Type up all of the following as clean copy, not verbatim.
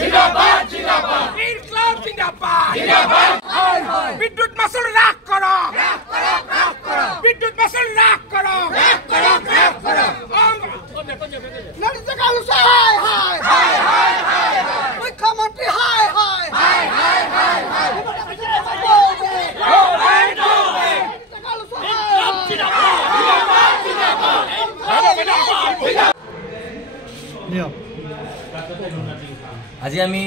জিন্দাবাদ জিন্দাবাদ ইনকলাব জিন্দাবাদ জিন্দাবাদ বিদ্যুৎ মাসুল রাখ করো বিদ্যুৎ মাসুল রাখ করো নরেন্দ্র কালু হাই হাই হাই হাই হাই মুখ্যমন্ত্রী হাই হাই হাই হাই হাই হাই আজি আমি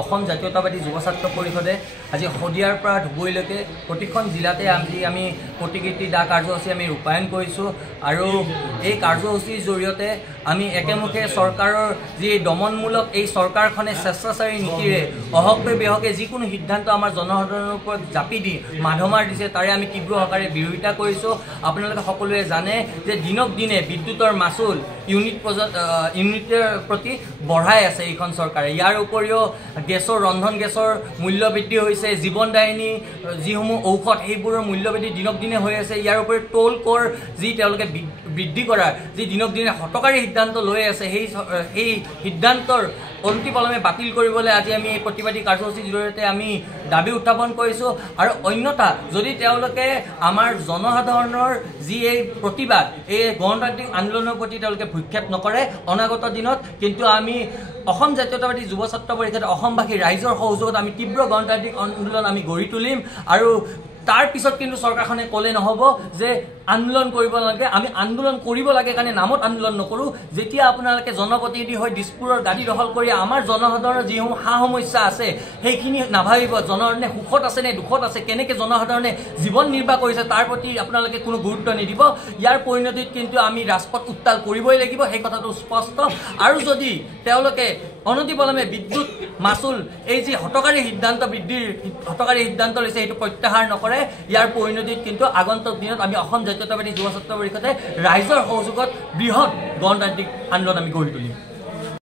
অসম জাতীয়তাবাদী যুৱ ছাত্ৰ পৰিষদে আজি শদিয়াৰ পৰা ধুবুৰীলৈকে প্ৰতিখন জিলাতে আমি প্ৰতিকৃতি দা কাৰ্যসূচী আমি ৰূপায়ণ কৰিছোঁ আৰু এই কাৰ্যসূচীৰ জৰিয়তে আমি একেমুখে চৰকাৰৰ যি দমনমূলক এই চৰকাৰখনে স্বেচ্ছাচাৰী নীতিৰে অহকে বেহকে যিকোনো সিদ্ধান্ত আমাৰ জনসাধাৰণৰ ওপৰত জাপি দি মাধমাৰ দিছে তাৰে আমি তীব্ৰ আকাৰে বিৰোধিতা কৰিছোঁ। আপোনালোকে সকলোৱে জানে যে দিনক দিনে বিদ্যুতৰ মাচুল ইউনিটৰ প্ৰতি বঢ়াই আছে এইখন চৰকাৰে। ইয়াৰ উপৰিও গেছৰ ৰন্ধন গেছৰ মূল্য বৃদ্ধি হৈছে, জীৱনদায়িনী যিসমূহ ঔষধ সেইবোৰৰ মূল্য বৃদ্ধি দিনক দিনে হৈ আছে। ইয়াৰ উপৰি টোল কৰ যি তেওঁলোকে বৃদ্ধি কৰাৰ যি দিনক দিনে হঠকাৰী সিদ্ধান্ত লৈ আছে সেই সিদ্ধান্তৰ অন্তিমলমে বাতিল কৰিবলৈ আজি আমি এই প্ৰতিবাদী কাৰ্যসূচীৰ জৰিয়তে আমি দাবী উত্থাপন কৰিছোঁ। আৰু অন্যথা যদি তেওঁলোকে আমাৰ জনসাধাৰণৰ যি এই প্ৰতিবাদ এই গণতান্ত্ৰিক আন্দোলনৰ প্ৰতি তেওঁলোকে ভূক্ষেপ নকৰে অনাগত দিনত কিন্তু আমি অসম জাতীয়তাবাদী যুৱ ছাত্ৰ পৰিষদ অসমবাসী ৰাইজৰ সহযোগত আমি তীব্ৰ গণতান্ত্ৰিক আন্দোলন আমি গঢ়ি তুলিম। আৰু তাৰ পিছত কিন্তু চৰকাৰখনে ক'লে নহ'ব যে আন্দোলন কৰিব লাগে, আমি আন্দোলন কৰিব লাগে কাৰণে নামত আন্দোলন নকৰোঁ। যেতিয়া আপোনালোকে জনপ্ৰতিনিধি হৈ দিছপুৰৰ গাদী দখল কৰি আমাৰ জনসাধাৰণৰ যিসমূহ সা সমস্যা আছে সেইখিনি নাভাবিব, জনসাধাৰণে সুখত আছে নে দুখত আছে, কেনেকৈ জনসাধাৰণে জীৱন নিৰ্বাহ কৰিছে তাৰ প্ৰতি আপোনালোকে কোনো গুৰুত্ব নিদিব। ইয়াৰ পৰিণতিত কিন্তু আমি ৰাজপথ উত্তাল কৰিবই লাগিব, সেই কথাটো স্পষ্ট। আৰু যদি তেওঁলোকে অনতিপলমে বিদ্যুৎ মাচুল এই যি হঠকাৰী সিদ্ধান্ত লৈছে সেইটো প্ৰত্যাহাৰ নকৰে, ইয়াৰ পৰিণতিত কিন্তু আগন্তুক দিনত আমি অসম জাতীয়তাবাদী যুৱ ছাত্ৰ পৰিষদে ৰাইজৰ সহযোগত বৃহৎ গণতান্ত্ৰিক আন্দোলন আমি গঢ়ি তুলিম।